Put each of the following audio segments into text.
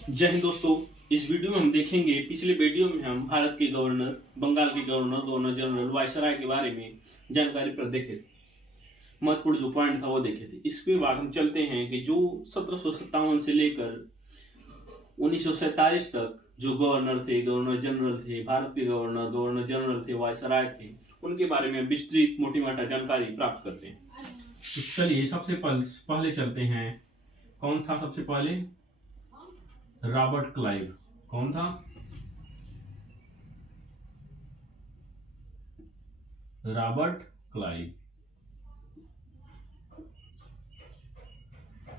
जय हिंद दोस्तों। इस वीडियो में हम देखेंगे, पिछले वीडियो में हम भारत के गवर्नर, बंगाल के गवर्नर, गवर्नर जनरल, वायसराय के बारे में जानकारी पर देखे थे। महत्वपूर्ण जो पॉइंट था वो देखे थे। इसके बाद हम चलते हैं कि जो 1757 से लेकर 1947 तक जो गवर्नर थे, गवर्नर जनरल थे, भारत के गवर्नर, गवर्नर जनरल थे, वायसराय थे, उनके बारे में विस्तृत मोटी मोटा जानकारी प्राप्त करते हैं। तो चलिए सबसे पहले चलते हैं। कौन था सबसे पहले? Robert Clive. कौन था? Robert Clive.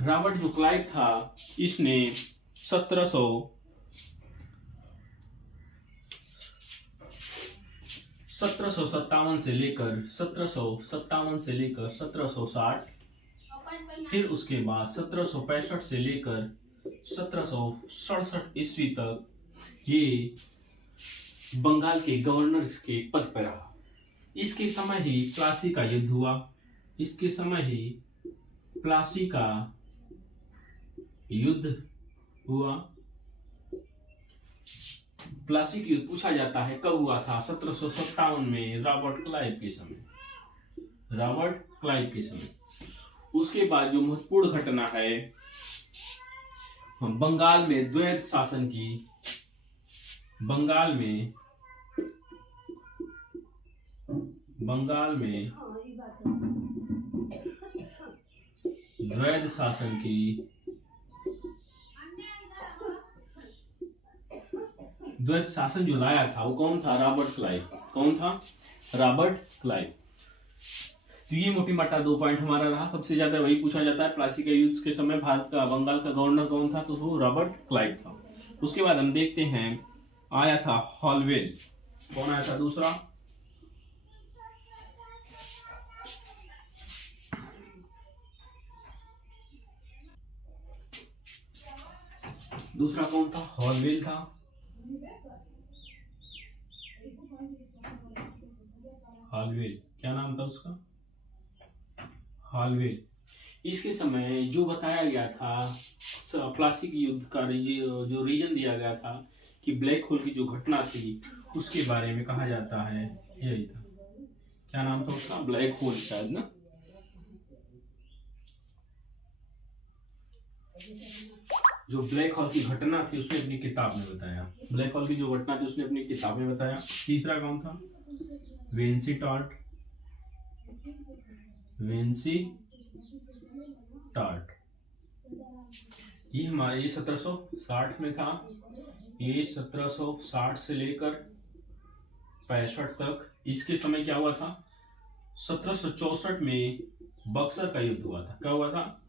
रॉबर्ट जो क्लाइव था, इसने 1757 से लेकर 1760, फिर उसके बाद 1765 से लेकर 1767 ईस्वी तक ये बंगाल के गवर्नर के पद पर रहा। इसके समय ही प्लासी का युद्ध हुआ। इसके समय ही प्लासी का युद्ध हुआ। प्लासी का युद्ध पूछा जाता है कब हुआ था? 1757 में, रॉबर्ट क्लाइव के समय। रॉबर्ट क्लाइव के समय। उसके बाद जो महत्वपूर्ण घटना है, बंगाल में द्वैध शासन की, बंगाल में द्वैध शासन की, द्वैध शासन जो लाया था वो कौन था? Robert Clive. कौन था? Robert Clive. तो ये मोटी मोटा 2 पॉइंट हमारा रहा। सबसे ज्यादा वही पूछा जाता है, प्लासी के युद्ध के समय भारत का, बंगाल का गवर्नर कौन था? तो वो रॉबर्ट क्लाइव था। उसके बाद हम देखते हैं, आया था हॉलवेल। कौन आया था दूसरा? दूसरा कौन था? हॉलवेल था। हॉलवेल, क्या नाम था उसका? हॉलवेल। इसके समय जो बताया गया था, प्लासी के युद्ध का जो रीजन दिया गया था कि ब्लैक होल की जो घटना थी उसके बारे में कहा जाता है, यही था। क्या नाम था उसका? ब्लैक होल शायद ना। जो ब्लैक होल की घटना थी उसने अपनी किताब में बताया। ब्लैक होल की जो घटना थी उसने अपनी किताब में बताया। तीसरा कौन था? वेंसी टॉर्ट। वेंसी टॉर्ट। ये हमारे 1760 में था। ये 1760 से लेकर 65 तक। इसके समय क्या हुआ था? 1764 में बक्सर का युद्ध हुआ था। क्या हुआ था?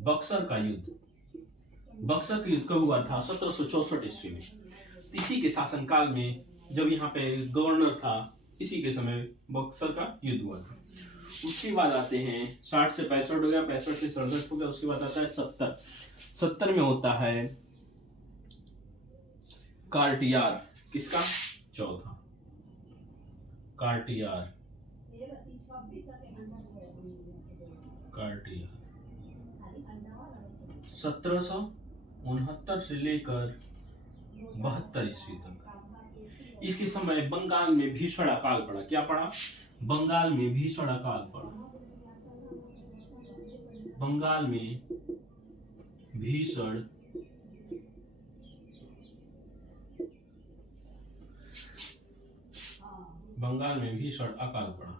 बक्सर का युद्ध। बक्सर का युद्ध कब हुआ था? 1764 ईस्वी में। इसी के शासनकाल में, जब यहाँ पे गवर्नर था, इसी के समय बक्सर का युद्ध हुआ था। उसके बाद आते हैं 60 से 65 हो गया, 65 से 67 हो गया। उसके बाद आता है 70 में होता है कार्टियार। किसका? चौथा कार्टियार। कार्टियार 1769 से लेकर 72 ईस्वी तक। इसके समय बंगाल में भीषण अकाल पड़ा। क्या पड़ा? बंगाल में भीषण अकाल पड़ा। बंगाल में भीषण अकाल पड़ा।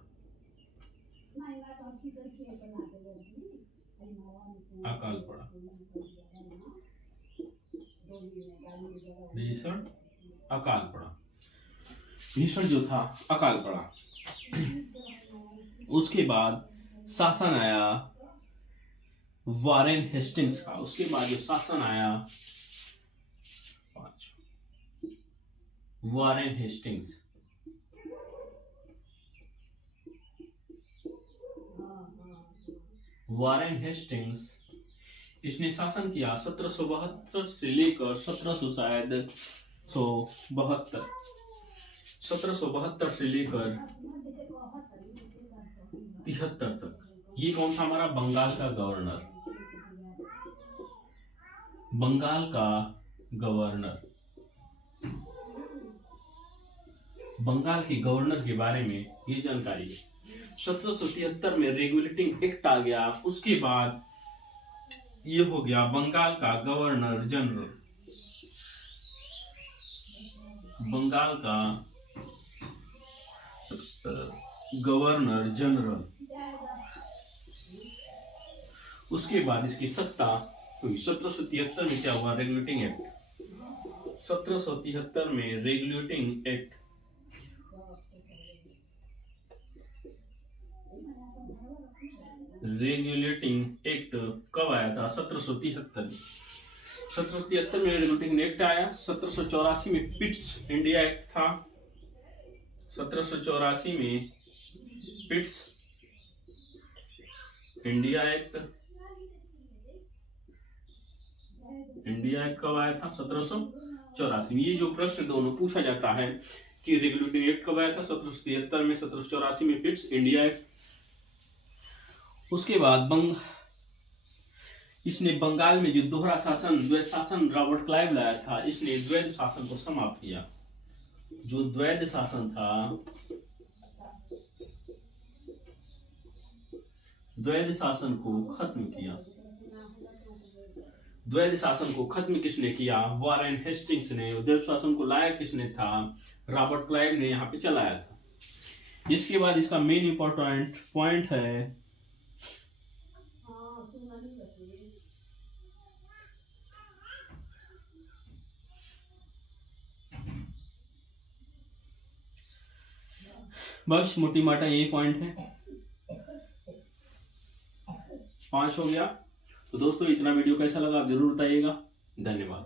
अकाल पड़ा। भीषण अकाल पड़ा। भीषण जो था अकाल पड़ा। उसके बाद शासन आया वॉरेन हेस्टिंग्स का। उसके बाद जो शासन आया वॉरेन हेस्टिंग्स। वॉरेन हेस्टिंग्स, इसने शासन किया 1772 से लेकर 1772 से लेकर 73 तक। ये कौन था? हमारा बंगाल का गवर्नर। बंगाल का गवर्नर। बंगाल के गवर्नर के बारे में ये जानकारी है। 1773 में रेगुलेटिंग एक्ट आ गया, उसके बाद ये हो गया बंगाल का गवर्नर जनरल। बंगाल का गवर्नर जनरल। उसके बाद इसकी सत्ता हुई 1773 में। क्या हुआ? Regulating act. 1773 में रेगुलेटिंग एक्ट। रेगुलेटिंग एक्ट कब आया था? 1773 में। 1773 में रेगुलेटिंग एक्ट आया। 1784 में पिट्स इंडिया एक्ट था। 1784 में Pitt's India act. India act कब आया था? 1784 में। ये जो प्रश्न दोनों पूछा जाता है कि रेगुलेटिंग एक्ट कब आया था? 1773 में। 1784 में पिट्स इंडिया एक्ट। उसके बाद इसने बंगाल में जो दोहरा शासन, द्वैध शासन रॉबर्ट क्लाइव लाया था, इसने द्वैध शासन को समाप्त किया। जो द्वैध शासन था, द्वैध शासन को खत्म किया। द्वैध शासन को खत्म किसने किया? वॉरेन हेस्टिंग्स ने। द्वैध शासन को लाया किसने था? रॉबर्ट क्लाइव ने यहाँ पे चलाया था। इसके बाद इसका मेन इंपॉर्टेंट पॉइंट है बस मोटी माटा यही पॉइंट है। 5 हो गया। तो दोस्तों इतना वीडियो कैसा लगा आप जरूर बताइएगा। धन्यवाद।